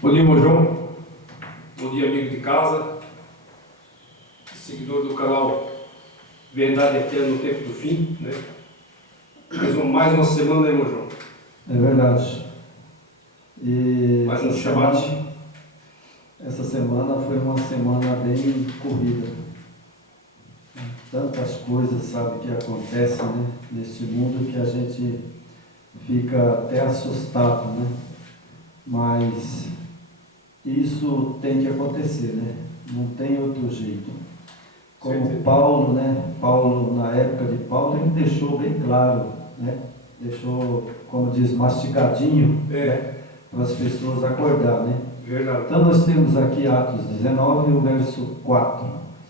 Bom dia, irmão João. Bom dia, amigo de casa, seguidor do canal Verdade Eterna no Tempo do Fim, né? Mais uma semana, né, irmão João? É verdade. E Mais um Shabbat. Essa semana foi uma semana bem corrida. Tantas coisas, sabe, que acontecem, né, neste mundo que a gente fica até assustado, né? Mas isso tem que acontecer, né? Não tem outro jeito. Como Paulo, né? Paulo, na época de Paulo, ele deixou bem claro, né? Deixou, como diz, mastigadinho, né? Para as pessoas acordar, né? Verdade. Então nós temos aqui Atos 19, o verso 4,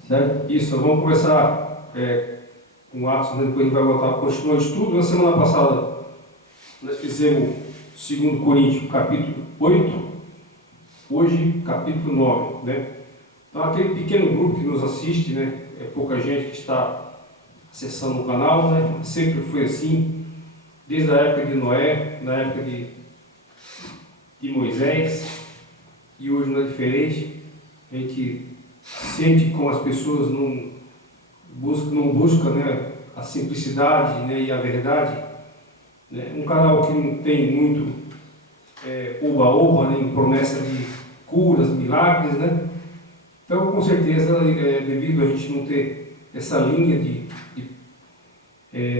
certo? Isso, vamos começar com Atos, né? Depois a gente vai voltar, continuar o estudo. Na semana passada nós fizemos 2 Coríntios, capítulo 8, hoje capítulo 9, né? Então aquele pequeno grupo que nos assiste, né? É pouca gente que está acessando o canal, né? Sempre foi assim, desde a época de Noé, na época de Moisés, e hoje não é diferente. A gente sente como as pessoas não buscam, né, a simplicidade, né, e a verdade, né? Um canal que não tem muito oba-oba, né, em promessa de curas, milagres, né? Então, com certeza, devido a gente não ter essa linha de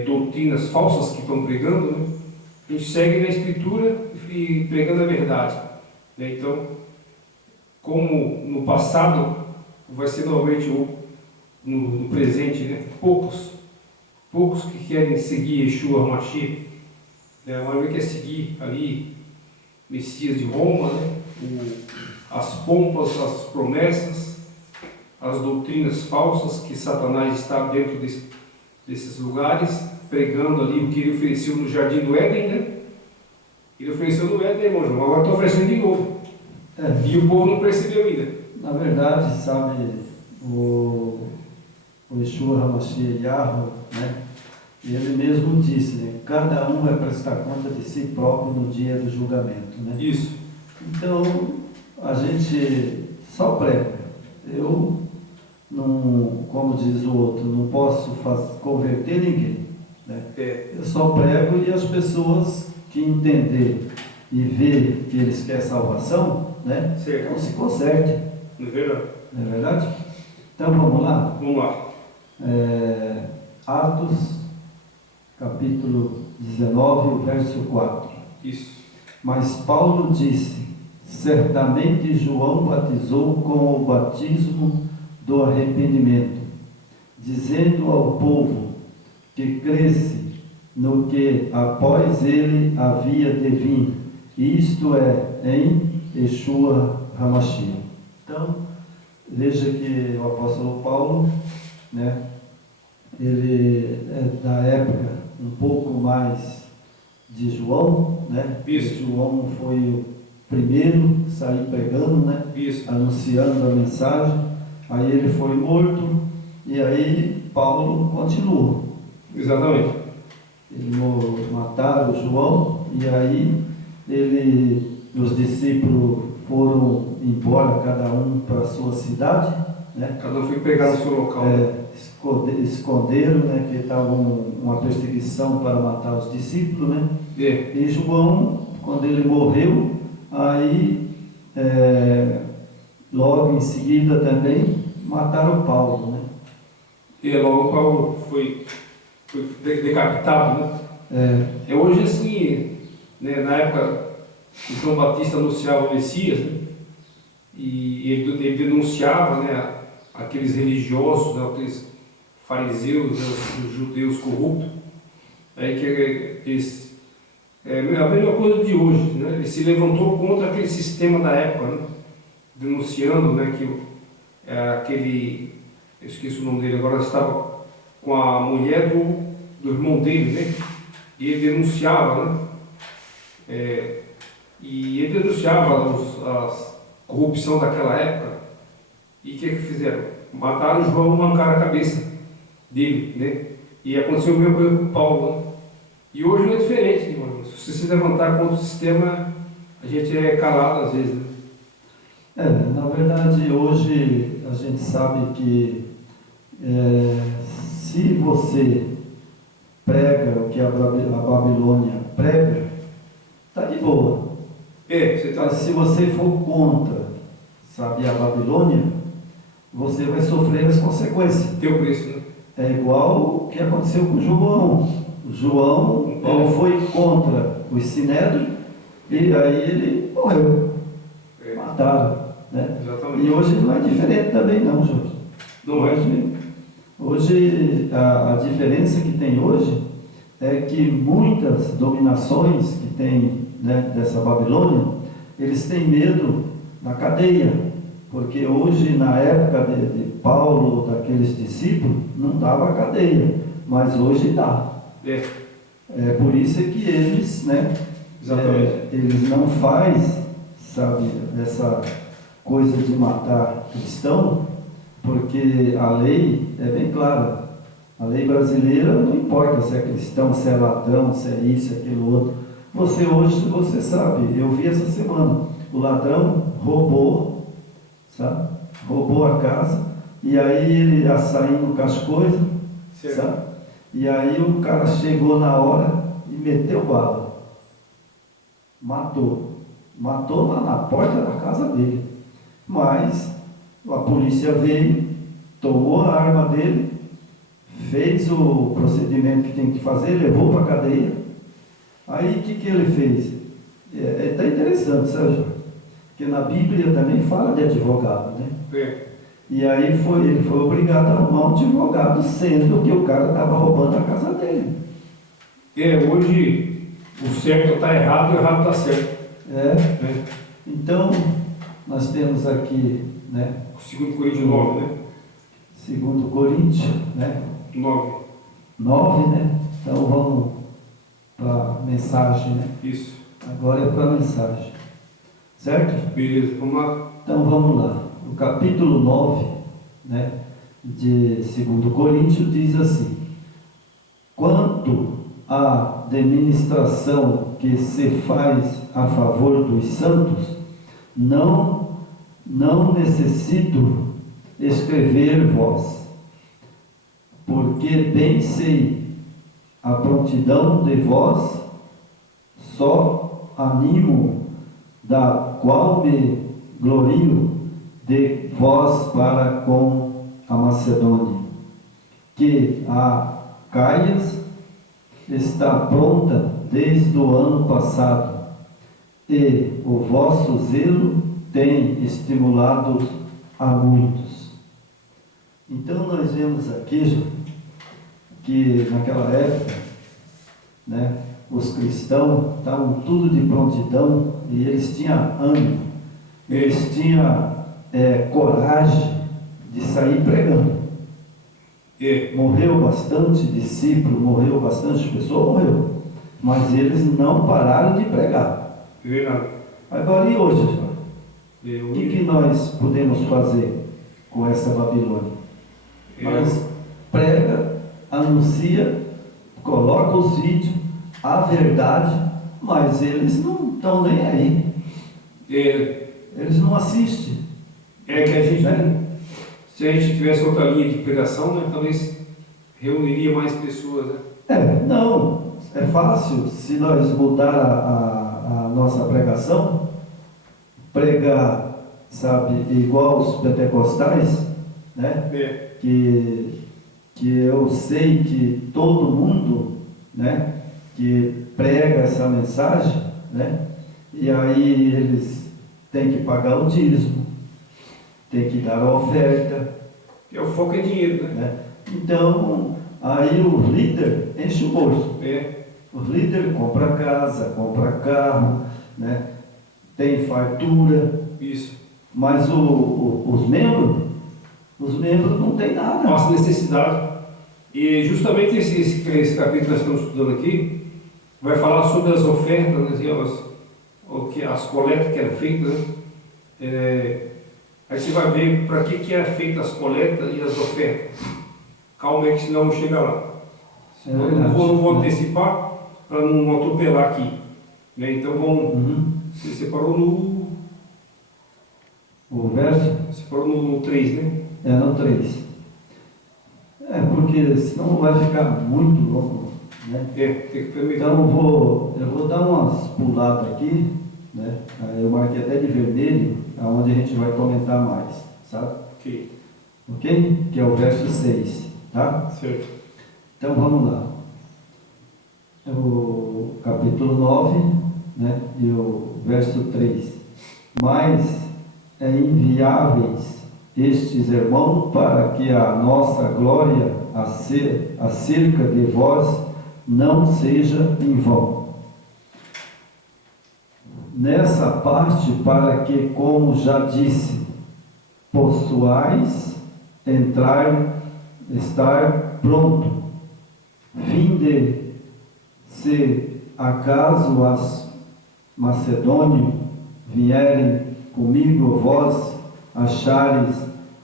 doutrinas falsas que estão pregando, né, a gente segue na Escritura e pregando a verdade, né? Então, como no passado, vai ser novamente no presente, né? Poucos que querem seguir Yeshua HaMashiach, né? A maioria quer seguir ali Messias de Roma, né? As pompas, as promessas, as doutrinas falsas que Satanás está dentro desses lugares, pregando ali o que ele ofereceu no Jardim do Éden, né? Ele ofereceu no Éden, irmão João, agora está oferecendo de novo. E o povo não percebeu ainda. Na verdade, sabe, o Yeshua HaMashiach Yahweh, né? Ele mesmo disse, né? Cada um vai prestar conta de si próprio no dia do julgamento, né? Isso. Então, a gente só prega. Eu não, como diz o outro, não posso converter ninguém, né? Eu só prego e as pessoas que entender e ver que eles querem salvação, né? Então se consertem. Não é verdade? Não é verdade? Então vamos lá? Vamos lá. Atos, capítulo 19, verso 4. Isso. Mas Paulo disse: certamente João batizou com o batismo do arrependimento, dizendo ao povo que cresce no que após ele havia de vir, isto é, em Yeshua HaMashiach. Então, veja que o apóstolo Paulo, né, ele é da época um pouco mais de João, né? Isso. João foi o primeiro a sair pregando, né? Isso. Anunciando a mensagem. Aí ele foi morto e aí Paulo continuou. Exatamente. Mataram João e aí os discípulos foram embora, cada um para a sua cidade, né? Cada um foi pregar no seu local. Esconderam, né, que estava uma perseguição para matar os discípulos, né? E João, quando ele morreu, aí logo em seguida também mataram Paulo, né? E logo Paulo foi decapitado, né? Hoje assim, né, na época que João Batista anunciava o Messias, né, e ele denunciava, né, aqueles religiosos, né, aqueles fariseus, né, os judeus corruptos, aí que eles, a mesma coisa de hoje, né? Ele se levantou contra aquele sistema da época, né, denunciando, né, que aquele, eu esqueci o nome dele agora, estava com a mulher do irmão dele, né? E ele denunciava, né? E ele denunciava a corrupção daquela época. E o que fizeram? Mataram João, arrancaram a cabeça dele, né? E aconteceu a mesma coisa com Paulo, né? E hoje não é diferente, irmão. Se você se levantar contra o sistema, a gente é calado às vezes, né? Na verdade, hoje a gente sabe que se você prega o que a Babilônia prega, está de boa. Você Mas se você for contra, sabe, a Babilônia, você vai sofrer as consequências. tem o preço, né? É igual o que aconteceu com João. João, ele foi contra os sinédrios e aí ele morreu. Mataram, né? Exatamente. E hoje não é diferente também não, Jorge. Não é? Hoje a diferença que tem hoje é que muitas dominações que tem, né, dessa Babilônia, eles têm medo da cadeia, porque hoje, na época de Paulo, daqueles discípulos, não dava cadeia, mas hoje dá. É por isso que eles, né, eles não fazem, sabe, essa coisa de matar cristão, porque a lei é bem clara. A lei brasileira não importa se é cristão, se é ladrão, se é isso, aquilo outro. Você hoje, você sabe, eu vi essa semana, o ladrão roubou, sabe? Roubou a casa, e aí ele ia saindo com as coisas, sabe? E aí o cara chegou na hora e meteu bala. Matou. Matou lá na porta da casa dele. Mas a polícia veio, tomou a arma dele, fez o procedimento que tem que fazer, levou para a cadeia. Aí o que ele fez? É até interessante, Sérgio, porque na Bíblia também fala de advogado, né? E aí ele foi obrigado a arrumar um advogado, sendo que o cara estava roubando a casa dele. Hoje o certo está errado e o errado está certo. Então, nós temos aqui, né? 2 Coríntios 9, né? 2 Coríntios, né? 9, né? Então vamos para a mensagem, né? Isso. Agora é para a mensagem. Certo? Beleza, vamos lá. Então vamos lá. O capítulo 9, né, de 2 Coríntios diz assim: quanto à administração que se faz a favor dos santos, não necessito escrever-vos, porque bem sei a prontidão de vós, só animo, da qual me glorio de vós para com a Macedônia, que a Caias está pronta desde o ano passado, e o vosso zelo tem estimulado a muitos. Então nós vemos aqui que naquela época, né, os cristãos estavam tudo de prontidão e eles tinham ânimo, eles tinham coragem de sair pregando. Morreu bastante discípulo, morreu bastante pessoa, morreu, mas eles não pararam de pregar. Agora e hoje, o que nós podemos fazer com essa Babilônia? Nós prega, anuncia, coloca os vídeos, a verdade, mas eles não estão nem aí. Eles não assistem. Que a gente, se a gente tivesse outra linha de pregação, né, talvez reuniria mais pessoas, né? Não, é fácil se nós mudar a nossa pregação, pregar, sabe, igual os pentecostais, né? Que eu sei que todo mundo, né, que prega essa mensagem, né? E aí eles têm que pagar o dízimo, tem que dar a oferta. O foco é dinheiro, né? Então, aí o líder enche o bolso. O líder compra casa, compra carro, né? Tem fartura. Isso. Mas os membros não tem nada. Nossa necessidade. E justamente esse capítulo que nós estamos estudando aqui vai falar sobre as ofertas, né, as coletas que eram feitas, né? Aí você vai ver para que eram feitas as coletas e as ofertas. Calma aí que senão eu vou chegar lá. Não vou antecipar para não atropelar aqui. Né? Então vamos. Você separou no O verso Você falou no 3, né? é no 3. É, porque senão vai ficar muito longo, né? Tem que permitir. Então eu vou dar umas puladas aqui, né? Aí eu marquei até de vermelho, aonde a gente vai comentar mais, sabe? Ok, Ok? Que é o verso 6, tá? certo. Então vamos lá. O capítulo 9, né? E o verso 3. Mas é enviáveis estes irmãos para que a nossa glória acerca de vós não seja em vão. Nessa parte, para que, como já disse, possuais estar pronto, fim de, se acaso as macedônios vierem comigo, vós achares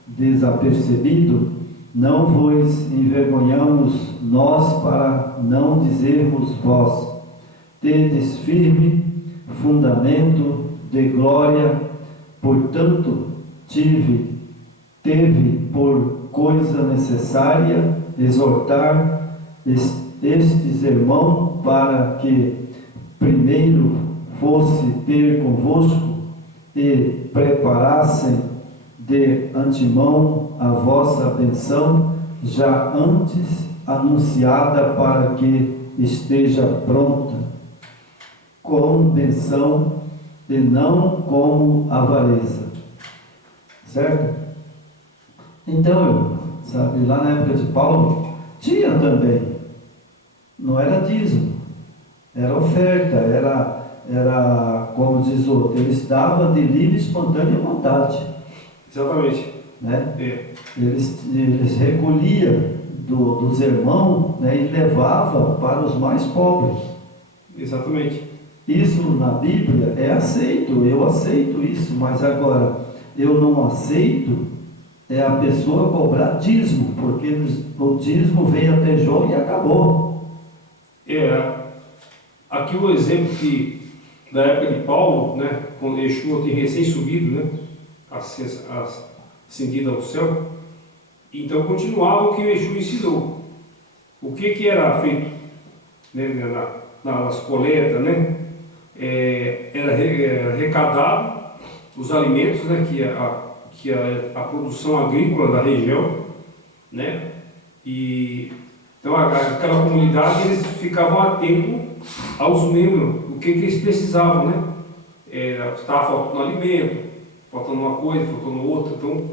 desapercebido, não vos envergonhamos nós para não dizermos vós, tendes firme fundamento de glória, portanto teve por coisa necessária exortar estes irmãos para que primeiro fosse ter convosco e preparassem de antemão a vossa benção, já antes anunciada, para que esteja pronta, com benção e não como avareza. Certo? Então, sabe, lá na época de Paulo, tinha também, não era dízimo, era oferta, era como diz o outro, eles davam de livre e espontânea vontade. Exatamente. Né? Eles recolhiam dos irmãos, né, e levavam para os mais pobres. Exatamente. Isso na Bíblia é aceito, eu aceito isso, mas agora eu não aceito é a pessoa cobrar dízimo, porque o dízimo veio até Jó e acabou. Aqui o exemplo da época de Paulo, né, quando Yeshua tinha recém-subido, né, ascendido ao céu, então continuava o que o Yeshua ensinou. O que era feito, né, nas coletas, né? Era arrecadado os alimentos, né, que a produção agrícola da região, né? E então aquela comunidade, eles ficavam atentos aos membros, o que eles precisavam, né? Estava faltando alimento, faltando uma coisa, faltando outra, então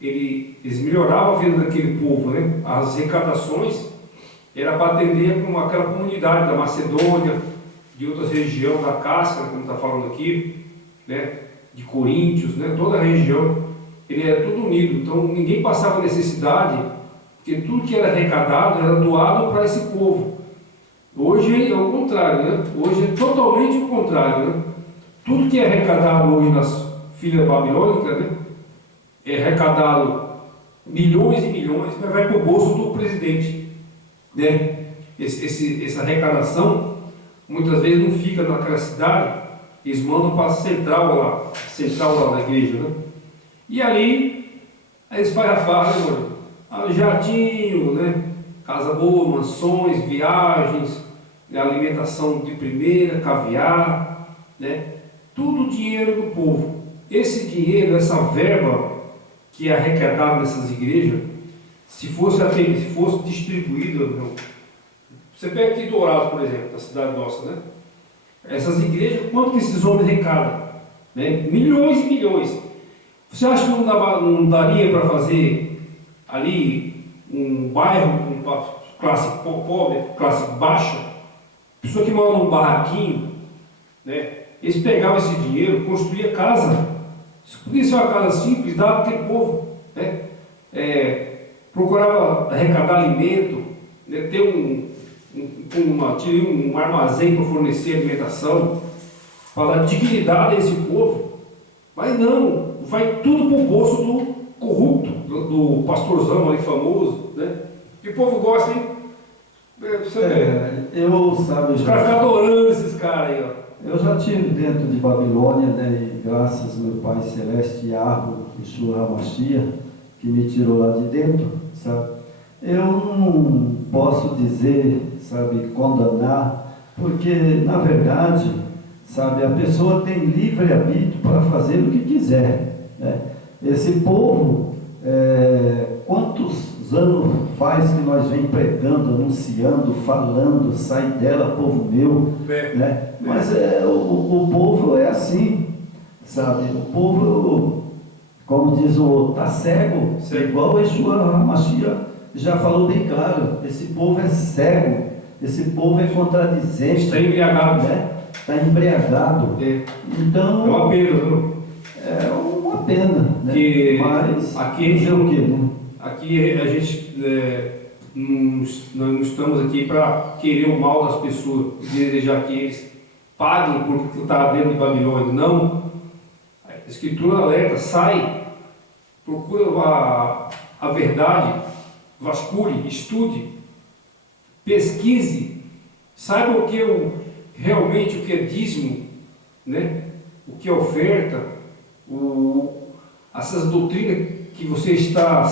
eles melhoravam a vida daquele povo, né? As arrecadações era para atender com aquela comunidade da Macedônia, de outras regiões da Cáscara, como está falando aqui, né? De Coríntios, né? Toda a região, ele era tudo unido, então ninguém passava necessidade, porque tudo que era arrecadado era doado para esse povo. Hoje é o contrário, né? Hoje é totalmente o contrário, né? Tudo que é arrecadado hoje nas filhas babilônicas, né? É arrecadado milhões e milhões, mas vai para o bolso do presidente, né? Essa arrecadação muitas vezes não fica naquela cidade, eles mandam para a central lá da igreja, né? E ali eles fazem a farra, né, jardim, né? Casa boa, mansões, viagens, né? Alimentação de primeira, caviar, né? Tudo dinheiro do povo. Esse dinheiro, essa verba que é arrecadada nessas igrejas, se fosse distribuída, você pega aqui Dourados, por exemplo, da cidade nossa, né? Essas igrejas, quanto que esses homens arrecadam? Né? Milhões e milhões. Você acha que não daria para fazer ali um bairro com classe pobre, classe baixa? Pessoa que mora num barraquinho, né? Eles pegavam esse dinheiro, construíam casa. Isso podia ser uma casa simples, dava para aquele povo, né? Procurava arrecadar alimento, né? Ter um armazém para fornecer alimentação, para dar dignidade a esse povo. Mas não, vai tudo para o bolso do corrupto, do pastorzão ali famoso, né? E o povo gosta, hein? Você vê. Sabe, Os caras ficam adorando esses caras aí, ó. Eu já tive dentro de Babilônia, né, e graças ao meu Pai Celeste, Yahweh, Yeshua HaMashiach, que me tirou lá de dentro, sabe? Eu não posso dizer, sabe, condenar, porque, na verdade, sabe, a pessoa tem livre-arbítrio para fazer o que quiser, né? Esse povo, quantos anos faz que nós vem pregando, anunciando, falando, sai dela, povo meu, né? Mas o povo é assim, sabe? O povo, como diz o outro, está cego, igual o Yeshua HaMashiach já falou bem claro, esse povo é cego, esse povo é contradizente, está embriagado, né? Está embriagado. Então, é uma pena, viu? É uma pena, né? Que mas aqui, fazer o quê, né? aqui a gente nós não estamos aqui para querer o mal das pessoas, desejar que eles paguem por que está dentro de Babilônia. Não. A Escritura alerta, sai, procura a verdade, vasculhe, estude, pesquise, saiba realmente o que é dízimo, né? O que é oferta, essas doutrinas que você está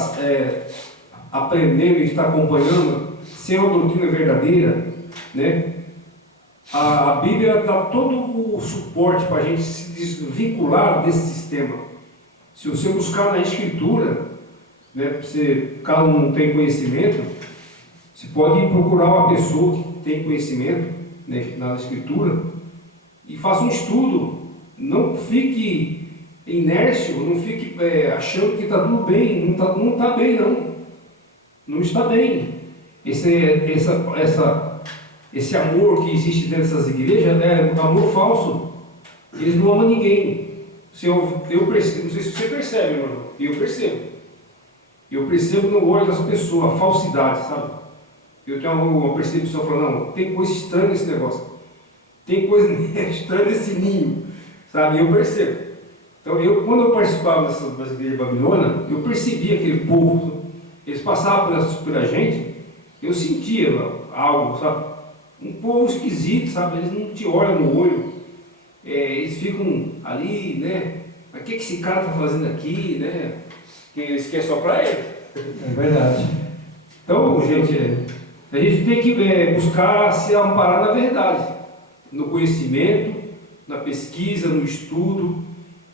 aprendendo e está acompanhando, se é uma doutrina verdadeira, né? A Bíblia dá todo o suporte para a gente se desvincular desse sistema. Se você buscar na Escritura, né, caso não tenha conhecimento, você pode procurar uma pessoa que tem conhecimento, né, na Escritura e faça um estudo. Não fique inércio, não fique achando que está tudo bem. Não está bem, não. Não está bem. Esse amor que existe dentro dessas igrejas é um amor falso. Eles não amam ninguém. Eu percebo, não sei se você percebe, meu irmão. Eu percebo no olho das pessoas a falsidade, sabe? Eu tenho uma percepção falando, não, tem coisa estranha nesse negócio. Tem coisa estranha nesse ninho, sabe? Eu percebo. Então, quando eu participava das igrejas de Babilônia, eu percebia aquele povo, eles passavam por a gente, eu sentia algo, sabe? Um povo esquisito, sabe? Eles não te olham no olho, eles ficam ali, né? Mas o que esse cara está fazendo aqui, né? Que eles querem só para ele. É verdade. Então, gente, a gente tem que buscar se amparar na verdade, no conhecimento, na pesquisa, no estudo,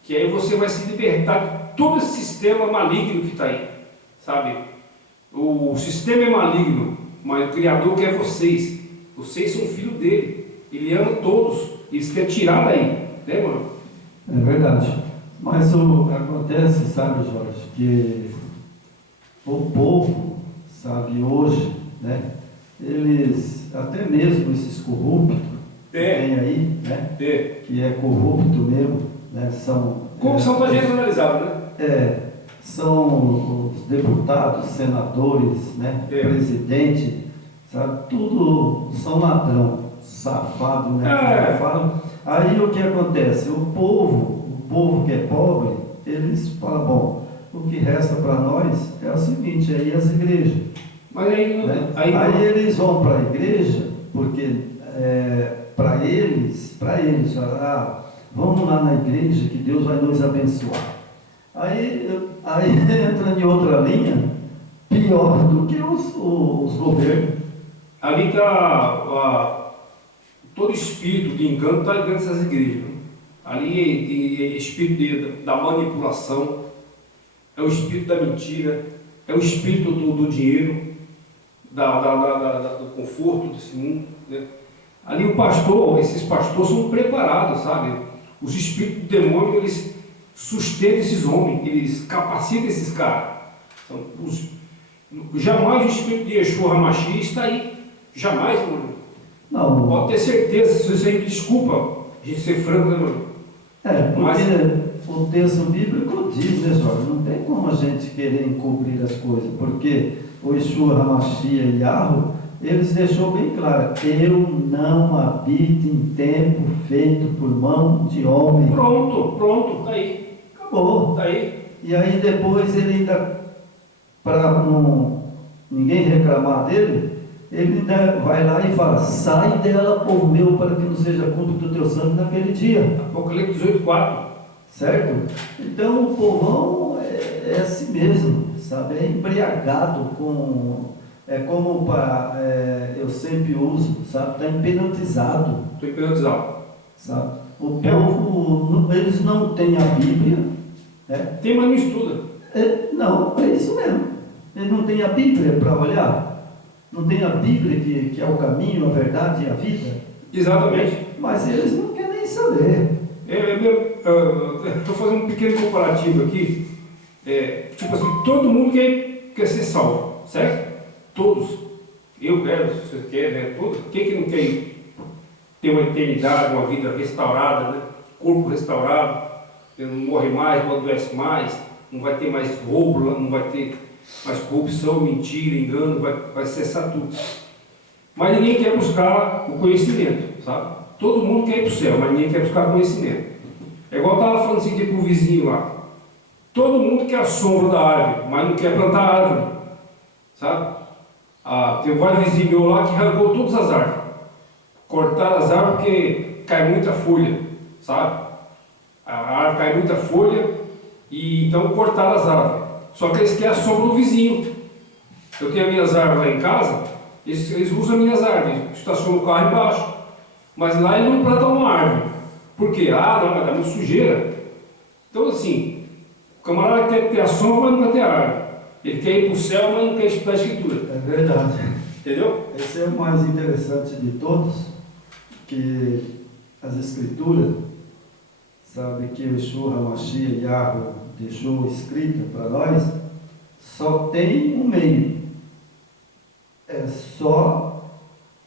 que aí você vai se libertar de todo esse sistema maligno que está aí, sabe? O sistema é maligno, mas o Criador quer vocês. Vocês são filhos dele. Ele ama todos. Ele quer tirar daí, né, mano? É verdade. Mas acontece, sabe, Jorge, que o povo, sabe, hoje, né? Eles, até mesmo esses corruptos que tem aí, né? Que é corrupto mesmo, né? Corrupção está generalizada, né? São os deputados, senadores, né? Presidente, sabe? Tudo são ladrão, safado, né? Aí o que acontece? O povo que é pobre, eles falam, bom, o que resta para nós é o seguinte, aí as igrejas. Mas aí eles vão para a igreja, porque para eles, vamos lá na igreja que Deus vai nos abençoar. Aí entra em outra linha, pior do que os governos. Ali está todo espírito de engano está dentro dessas igrejas. Ali é espírito da manipulação, é o espírito da mentira, é o espírito do dinheiro, do conforto desse mundo, né? Ali esses pastores são preparados, sabe? Os espíritos do demônio, eles sustentam esses homens, eles capacitam esses caras. Jamais o espírito de Yeshua HaMashiach está aí. Jamais, mano. Não. Pode ter certeza, se você me desculpa, a gente ser franco, né, mano? Porque o texto bíblico diz, né, Jorge? Não tem como a gente querer encobrir as coisas, porque o Yeshua HaMashiach e Yahweh, eles deixou bem claro, eu não habito em templo feito por mão de homem. Pronto, tá aí. Acabou. Tá aí. E aí depois ele ainda, para ninguém reclamar dele, ele vai lá e fala: sai dela, povo meu, para que não seja culto do teu sangue naquele dia. Apocalipse 18:4. Certo? Então o povão é assim mesmo, sabe? É embriagado com. É como eu sempre uso, sabe? Está hipnotizado, Estou hipnotizado. sabe? O povo, eles não têm a Bíblia, né? Tem, mas não estuda. Não, é isso mesmo. Ele não tem a Bíblia para olhar, não tem a Bíblia que é o caminho, a verdade e a vida. Exatamente. Mas eles não querem nem saber. Estou fazendo um pequeno comparativo aqui. Tipo assim, todo mundo quer ser salvo, certo? Todos. Eu quero, você quer, né? Todos. Quem que não quer ter uma eternidade, uma vida restaurada, né? Corpo restaurado, não morre mais, não adoece mais, não vai ter mais roubo, não vai ter mais corrupção, mentira, engano, vai cessar tudo. Mas ninguém quer buscar o conhecimento, sabe? Todo mundo quer ir para o céu, mas ninguém quer buscar conhecimento. É igual eu estava falando assim aqui com o vizinho lá. Todo mundo quer a sombra da árvore, mas não quer plantar a árvore, sabe? Tem vários vizinhos meus lá que arrancou todas as árvores. Cortaram as árvores porque cai muita folha, sabe? A árvore cai muita folha e então cortaram as árvores. Só que eles querem a sombra do vizinho. Eu tenho as minhas árvores lá em casa, eles usam as minhas árvores, estacionam o carro embaixo. Mas lá eles não plantam uma árvore. Por quê? Não, vai dar muito sujeira. Então assim, o camarada quer ter a sombra, mas não quer ter a árvore. Ele quer ir para o céu, mas não quer estudar a escritura. É verdade. Entendeu? Esse é o mais interessante de todos, que as escrituras, sabe, que o Yeshua HaMashiach Yahweh deixou escrita para nós, só tem um meio. É só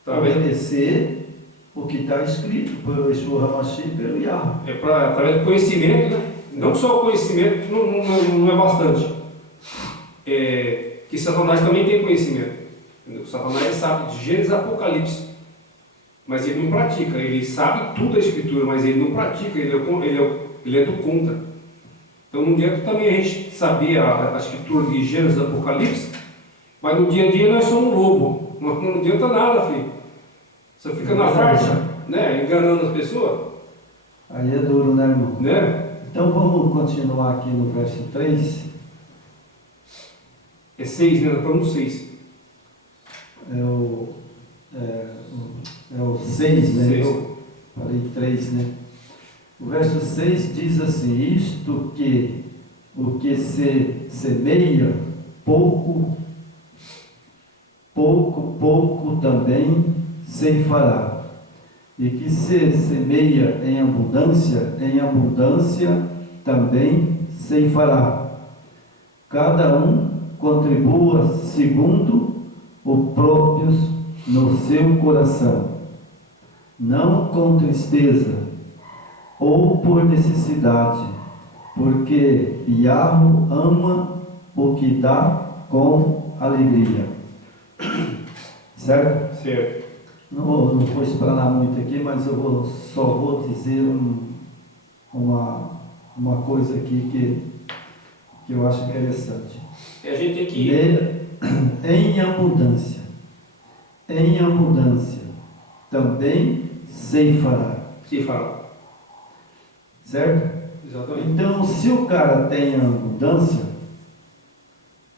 obedecer o que está escrito pelo Yeshua HaMashiach e pelo Yahweh. É através do conhecimento, né? Não só o conhecimento, não é bastante. Que Satanás também tem conhecimento. O Satanás sabe de Gênesis e Apocalipse, mas ele não pratica. Ele sabe tudo da Escritura, mas ele não pratica. Ele é do contra. Então não adianta também a gente saber a Escritura de Gênesis e Apocalipse, mas no dia a dia nós somos lobo. Não adianta nada, filho. Você fica na farsa, né? Enganando as pessoas. Aí é duro, né, irmão? Né? Então vamos continuar aqui no verso 3. É 6, né? Nós estamos no 6. É o 6, né? 6. Eu falei 3, né? O verso 6 diz assim: isto que o que se semeia, pouco também ceifará. E que se semeia em abundância também ceifará. Cada um contribua segundo o próprio no seu coração, não com tristeza ou por necessidade, porque Yahweh ama o que dá com alegria. Certo? Certo. Não vou explanar muito aqui, mas eu só vou dizer uma coisa aqui que eu acho interessante. E a gente tem que Em abundância, também ceifará. se falar. Certo? Exatamente. Então, se o cara tem abundância,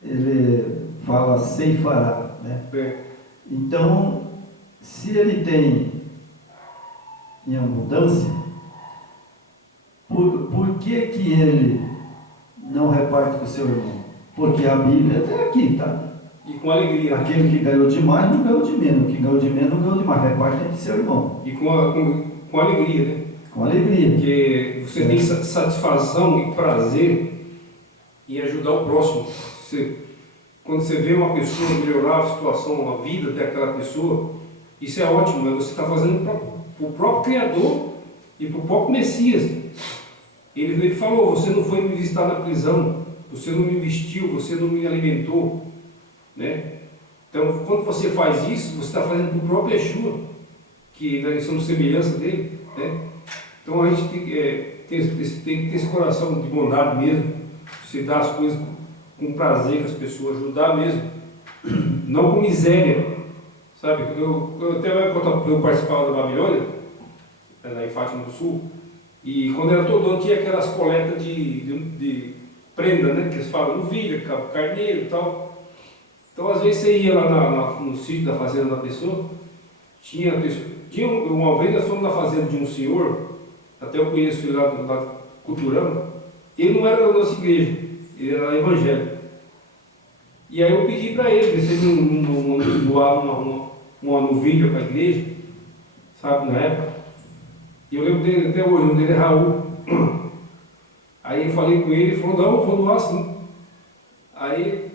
ele fala ceifará, né? Então, se ele tem em abundância, por que ele não reparte com o seu irmão? Porque a Bíblia está aqui, tá? E com alegria. Aquele que ganhou demais não ganhou de menos, o que ganhou de menos não ganhou demais, reparte entre seu irmão. E com alegria, né? Com alegria. Porque você tem satisfação e prazer em ajudar o próximo. Quando você vê uma pessoa melhorar a situação, a vida daquela pessoa, isso é ótimo, mas você está fazendo para o próprio Criador e para o próprio Messias. Ele falou: você não foi me visitar na prisão, você não me vestiu, você não me alimentou, né? Então, quando você faz isso, você está fazendo para o próprio Yeshua, que nós somos semelhança dele, né? Então a gente tem que ter esse coração de bondade mesmo, você dar as coisas com prazer com as pessoas, ajudar mesmo, não com miséria, Sabe, eu até quando eu participava da Babilônia, lá em Fátima do Sul, e quando era todo ano tinha aquelas coletas de prenda, né? Que eles falam, novilha, carneiro e tal. Então às vezes você ia lá no sítio da fazenda da pessoa, tinha uma vez nós fomos na fazenda de um senhor, até eu conheço ele lá culturando, ele não era da nossa igreja, ele era evangélico. E aí eu pedi para ele, se ele não doar uma novilha para a igreja, sabe, na época. E eu lembro dele até hoje, o nome dele é Raul. Aí eu falei com ele, ele falou, não, eu vou doar sim. Aí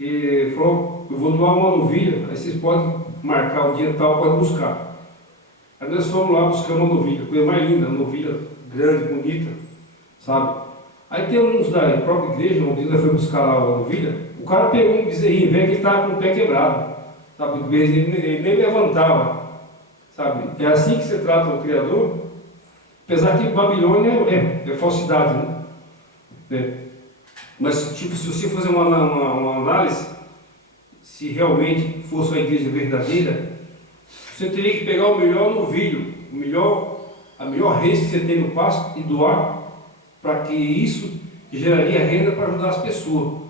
ele falou, eu vou doar uma novilha, aí vocês podem marcar o dia tal, pode buscar. Aí nós fomos lá buscar uma novilha, coisa mais linda, uma novilha grande, bonita, sabe? Aí tem uns da própria igreja, uma vez nós fomos buscar lá a novilha, o cara pegou um bezerrinho velho que estava com o pé quebrado, sabe? O bezerrinho ele nem levantava, sabe? É assim que você trata o Criador, apesar que Babilônia é falsidade, né? Mas, tipo, se você fazer uma análise, se realmente fosse uma igreja verdadeira, você teria que pegar o melhor novilho, a melhor res que você tem no pasto e doar, para que isso geraria renda para ajudar as pessoas.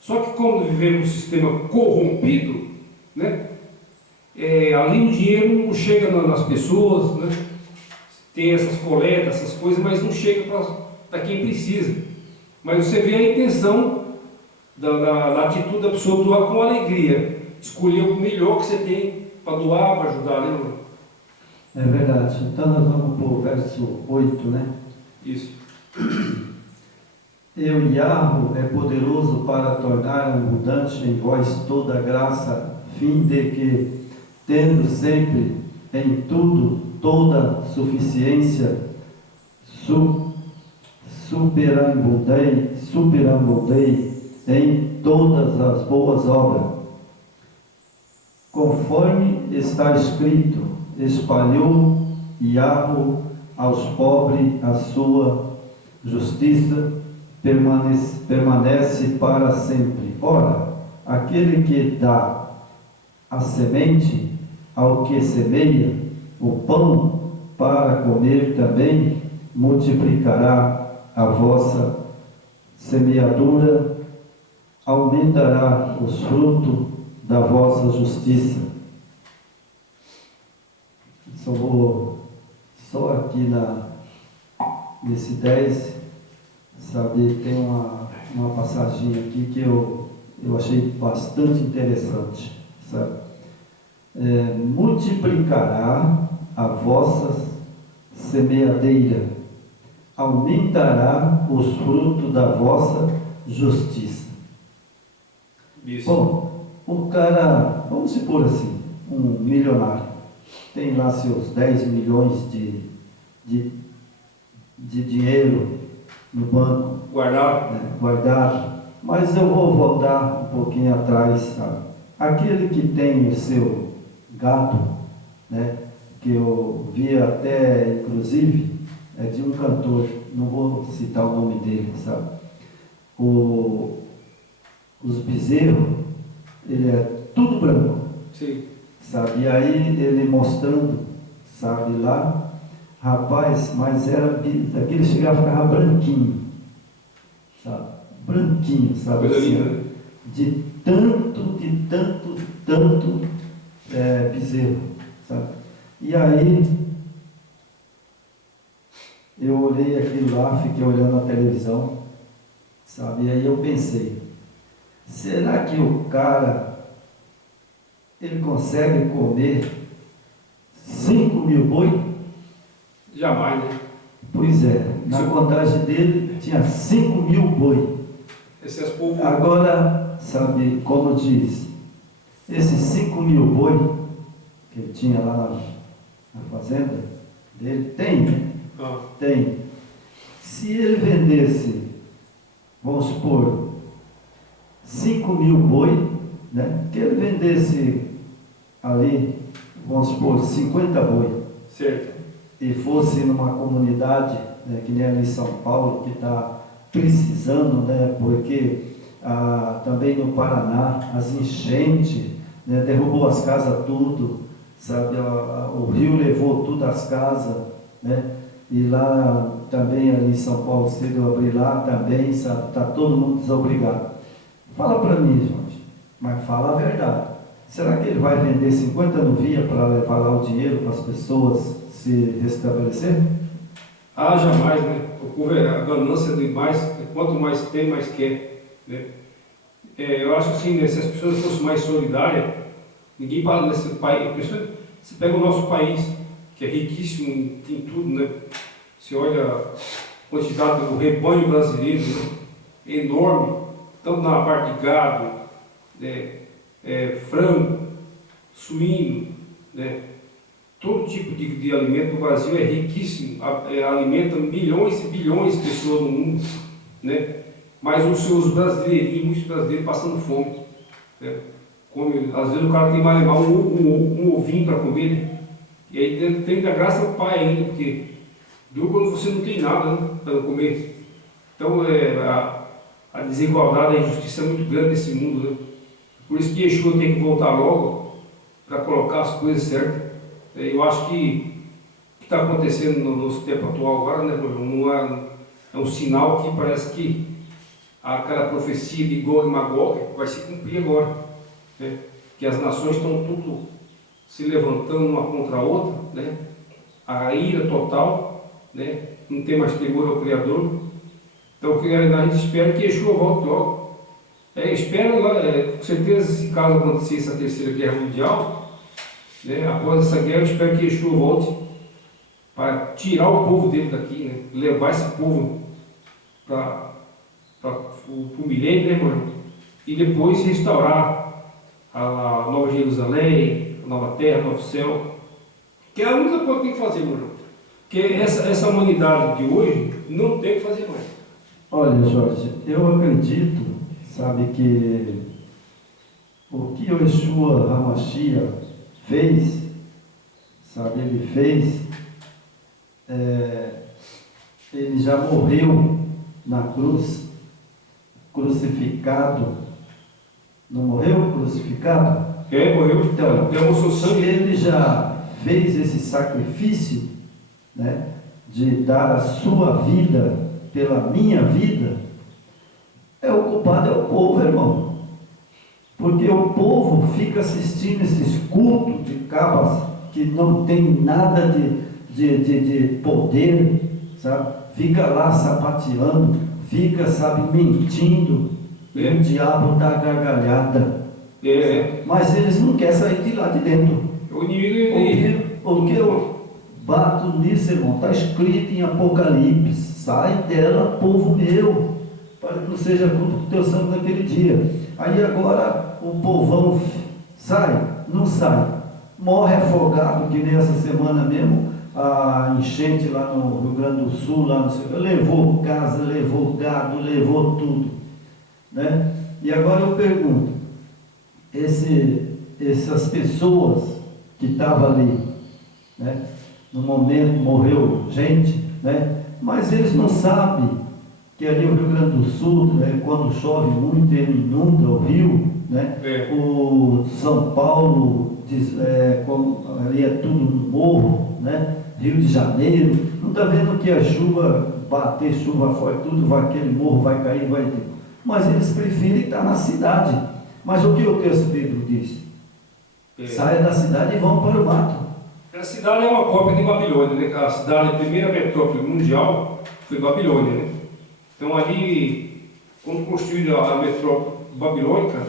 Só que como vivemos num sistema corrompido, né, ali o dinheiro não chega nas pessoas, né, tem essas coletas, essas coisas, mas não chega para quem precisa. Mas você vê a intenção da atitude da pessoa doar com alegria, escolher o melhor que você tem para doar, para ajudar, né, irmão? É verdade. Então nós vamos para o verso 8, né? Isso. Eu, Yahweh, é poderoso para tornar abundante em vós toda graça, fim de que, tendo sempre em tudo toda suficiência, superabundei em todas as boas obras. Conforme está escrito, espalhou Yahweh aos pobres a sua justiça, permanece para sempre. Ora, aquele que dá a semente ao que semeia, o pão para comer também, multiplicará a vossa semeadura, aumentará os frutos da vossa justiça. Só aqui nesse 10, sabe, tem uma passagem aqui que eu achei bastante interessante, sabe? Multiplicará a vossa semeadeira, aumentará os frutos da vossa justiça. Isso. Bom, o cara, vamos supor assim, um milionário, tem lá seus 10 milhões de dinheiro no banco, Guardado. né, guardado, mas eu vou voltar um pouquinho atrás, sabe? Aquele que tem o seu gado, né, que eu vi até, inclusive, é de um cantor, não vou citar o nome dele, sabe? Os bezerros, ele é tudo branco. Sim. Sabe? E aí ele mostrando, sabe, lá, rapaz, mas era daquele chegava a ficar branquinho, sabe? Branquinho, sabe? Coisa Assim, linda. de tanto bezerro, sabe? E aí eu olhei aquilo lá, fiquei olhando a televisão, sabe? E aí eu pensei, será que o cara ele consegue comer 5.000 boi? Jamais, né? Pois é, na contagem dele tinha 5.000 boi. Esse é as povo. Agora, sabe, como diz, esses 5.000 boi que ele tinha lá na fazenda dele, tem, né? Tem. Se ele vendesse, vamos supor, 5.000 boi, né? Que ele vendesse ali, vamos supor, 50 boi, Certo. e fosse numa comunidade, né, que nem ali em São Paulo, que está precisando, né, porque também no Paraná, as enchentes, né? Derrubou as casas tudo, sabe? O rio levou tudo as casas, né? E lá também, ali em São Paulo, cedo eu abri lá também, sabe? Está todo mundo desobrigado. Fala para mim, Jorge, mas fala a verdade. Será que ele vai vender 50 novilhas para levar lá o dinheiro para as pessoas se restabelecer? Ah, jamais, né? O povo é a ganância demais, quanto mais tem, mais quer, né? Eu acho assim, né, se as pessoas fossem mais solidárias, ninguém fala nesse país. Você pega o nosso país, que é riquíssimo, tem tudo, né? Você olha a quantidade do rebanho brasileiro, né? Enorme, tanto na parte de gado, né? Frango, suíno, né? Todo tipo de alimento no Brasil é riquíssimo, alimenta milhões e bilhões de pessoas no mundo, né? Mas os brasileirinhos, muitos brasileiros passando fome, né? Às vezes o cara tem mais levar um ovinho para comer, né? E aí tem da graça ao pai ainda, porque duro quando você não tem nada, né, para comer. Então a desigualdade, a injustiça é muito grande nesse mundo, né? Por isso que Yeshua tem que voltar logo para colocar as coisas certas. Eu acho que o que está acontecendo no nosso tempo atual agora, né, é um sinal que parece que aquela profecia de Gog e Magog vai se cumprir agora, né? Que as nações estão tudo se levantando uma contra a outra, né? A ira total, né? Não tem mais temor ao Criador. Então a gente espera que Yeshua volte logo. Espera lá, com certeza, se caso acontecer essa terceira guerra mundial, né? Após essa guerra, eu espero que Yeshua volte para tirar o povo dele daqui, né? Levar esse povo para o milênio, né, mano? E depois restaurar a Nova Jerusalém, a Nova Terra, o Novo Céu, que é a única coisa que tem que fazer, mano. Porque essa humanidade de hoje não tem o que fazer mais. Olha, Jorge, eu acredito, sabe, que o que o Yeshua HaMashiach fez, sabe, ele já morreu na cruz, crucificado. Não morreu crucificado? Morreu. Então, Derramou seu se sangue. ele já fez esse sacrifício, né, de dar a sua vida pela minha vida, o culpado é o povo, irmão. Porque o povo fica assistindo esses cultos de cabras que não tem nada de poder, sabe? Fica lá sapateando, fica, sabe, mentindo, e o diabo dá gargalhada. Mas eles não querem sair de lá de dentro. O inimigo O que eu bato nisso, irmão, está escrito em Apocalipse: sai dela, povo meu, para que não seja culto do teu sangue naquele dia. Aí agora o povão sai, não sai, morre afogado, que nem essa semana mesmo, a enchente lá no Rio Grande do Sul, lá no Sul, levou casa, levou gado, levou tudo, né? E agora eu pergunto, essas pessoas que estavam ali, né? No momento morreu gente, né? Mas eles não sabem que ali o Rio Grande do Sul, né, quando chove muito, ele inunda o rio, né? O São Paulo, ali é tudo um morro, né? Rio de Janeiro, não está vendo que a chuva, bater chuva forte, tudo aquele morro vai cair, vai ter. Mas eles preferem estar na cidade. Mas o que o texto bíblico diz? Saia da cidade e vão para o mato. A cidade é uma cópia de Babilônia, né? A cidade, a primeira metrópole mundial foi Babilônia, né? Então ali, quando construíram a metrópole babilônica,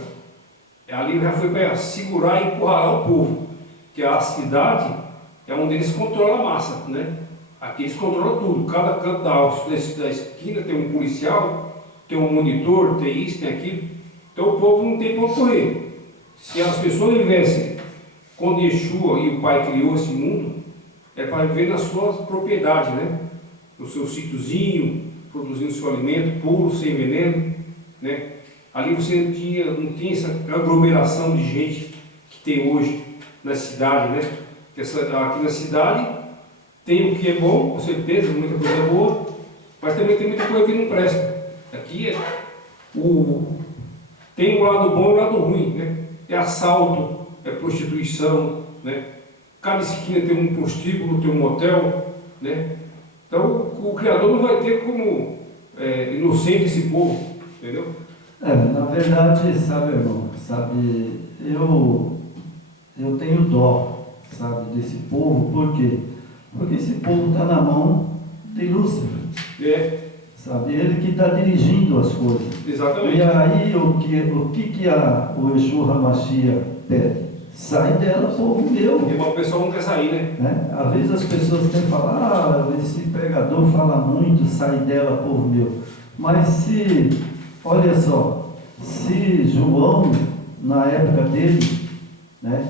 ali já foi para segurar e empurrar o povo, que a cidade é onde eles controlam a massa, né? Aqui eles controlam tudo, cada canto da esquina tem um policial, tem um monitor, tem isso, tem aquilo. Então o povo não tem para onde correr. Se as pessoas vivessem quando Yeshua e o Pai criou esse mundo, é para viver nas suas propriedades, né? No seu sítiozinho, produzindo seu alimento puro, sem veneno, né? Ali você não tinha essa aglomeração de gente que tem hoje na cidade, né? Aqui na cidade tem o que é bom, com certeza, muita coisa boa, mas também tem muita coisa que não presta. Aqui tem o lado bom e o lado ruim, né? É assalto, é prostituição, né? Cada esquina tem um prostíbulo, tem um motel, né? Então o Criador não vai ter como inocente esse povo, entendeu? Na verdade, sabe, irmão, sabe, eu tenho dó, sabe, desse povo, por quê? Porque esse povo está na mão de Lúcifer, sabe, ele que está dirigindo as coisas. Exatamente. E aí, o que o Yeshua HaMashiach pede? Sai dela, povo meu. Porque o pessoal não quer sair, né? Às vezes as pessoas têm que falar, esse pregador fala muito, sai dela, povo meu. Mas olha só, se João, na época dele, né,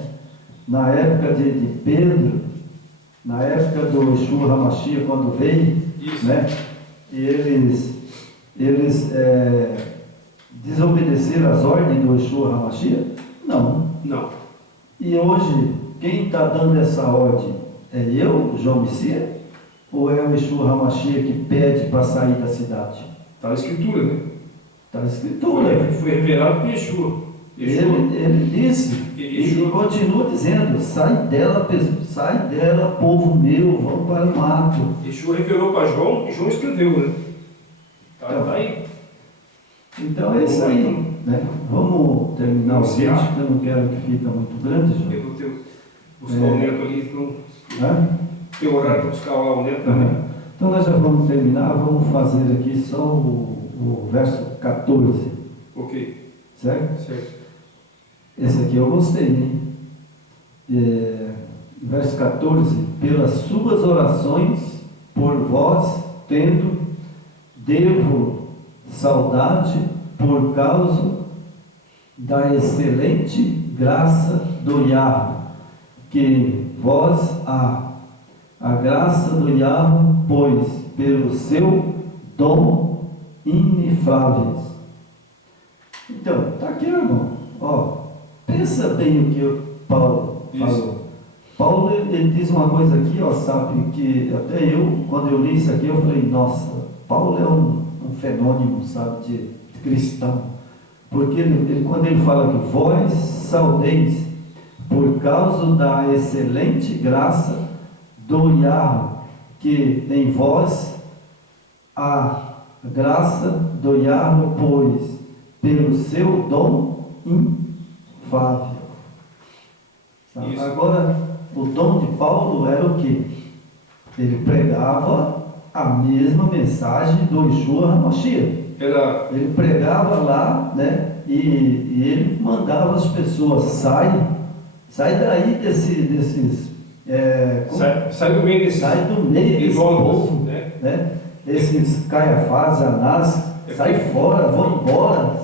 na época de Pedro, na época do Yeshua HaMashiach, quando veio, Isso. né, e eles desobedeceram as ordens do Yeshua HaMashiach? Não. E hoje, quem está dando essa ordem? É eu, João Messias? Ou é o Yeshua HaMashiach que pede para sair da cidade? Está na escritura, né? Está na escritura. Foi revelado por Yeshua. Ele disse, e continua dizendo, sai dela, povo meu, vamos para o mato. Yeshua revelou para João e João escreveu, né? Tá aí. Então é isso aí, né? Vamos terminar o vídeo, que eu não quero que fique muito grande. Eu vou buscar o neto ali, então tem horário para buscar lá o neto também. Então nós já vamos terminar, vamos fazer aqui só o verso 14. Ok. Certo? Esse aqui eu gostei, hein? Verso 14: pelas suas orações, por vós tendo, devo saudade por causa da excelente graça do Yahweh, que vós a graça do Yahweh, pois pelo seu dom inefáveis. Então, está aqui, irmão. Pensa bem o que o Paulo falou. Paulo ele diz uma coisa aqui, sabe, que até eu, quando eu li isso aqui, eu falei, nossa, Paulo é um fenômeno, sabe, de cristão. Porque quando ele fala que vós saudeis por causa da excelente graça do Yahweh, que em vós a graça do Yahweh, pois pelo seu dom infável. Agora, o dom de Paulo era o quê? Ele pregava a mesma mensagem do Yeshua HaMashiach. Ele pregava lá, né? E ele mandava as pessoas, sai daí desses sai do meio desse povo, né? Esses Caiafás, Anás, sai fora, vão embora.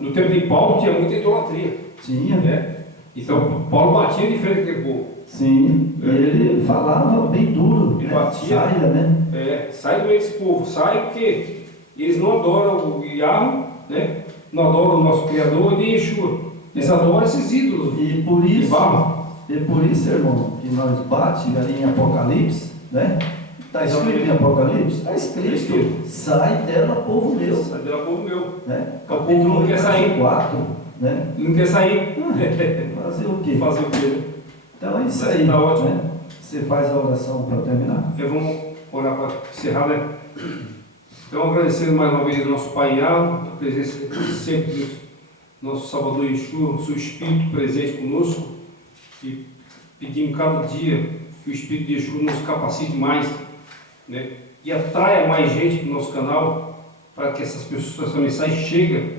No tempo de Paulo tinha muita idolatria. Tinha. Né? Então Paulo batia de frente daquele povo. Sim, e ele falava bem duro. Ele batia. Saia, né? Sai do meio desse povo, sai, porque eles não adoram o Yahweh, né? Não adoram o nosso Criador nem Yeshua. Eles adoram esses ídolos. E por isso, irmão, que nós bate ali em Apocalipse, né? Está escrito em Apocalipse? Está escrito. Sai dela, povo meu. Sai dela, povo meu. Né? O povo não quer sair. 4, né? Não quer sair. Fazer o quê? Fazer o quê? Então é isso aí. Tá ótimo. Né? Você faz a oração para terminar? Vamos orar para encerrar, né? Então, agradecendo mais uma vez ao nosso Pai Yahweh, a presença sempre do nosso Salvador Yeshua, o seu Espírito presente conosco, e pedimos cada dia que o Espírito de Yeshua nos capacite mais, né? E atraia mais gente para o nosso canal, para que essa mensagem chegue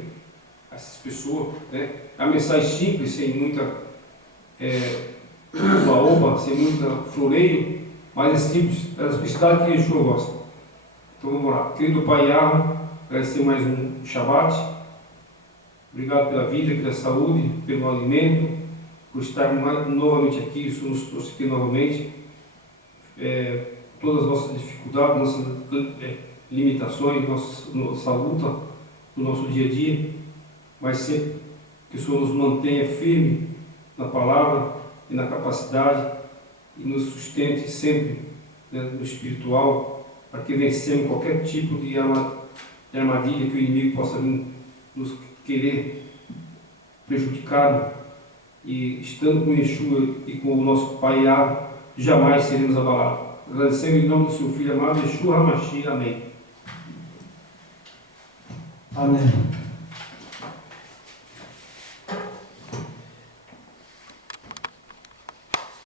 a essas pessoas, né? A mensagem simples, sem muita oba, sem muito floreio, mas é simples, é a simplicidade que Yeshua gosta. Então vamos lá. Querido Pai Yahweh, agradecer mais um Shabbat. Obrigado pela vida, pela saúde, pelo alimento, por estarmos novamente aqui. Isso nos trouxe aqui novamente. Todas as nossas dificuldades, nossas limitações, nossa luta no nosso dia a dia, mas sempre que o Senhor nos mantenha firme na palavra e na capacidade e nos sustente sempre, né, no espiritual, para que vencemos qualquer tipo de armadilha que o inimigo possa nos querer prejudicar e estando com Yeshua e com o nosso Pai Yahweh, jamais seremos abalados. Agradecemos em nome do seu Filho amado, Yeshua HaMashiach. Amém. Amém.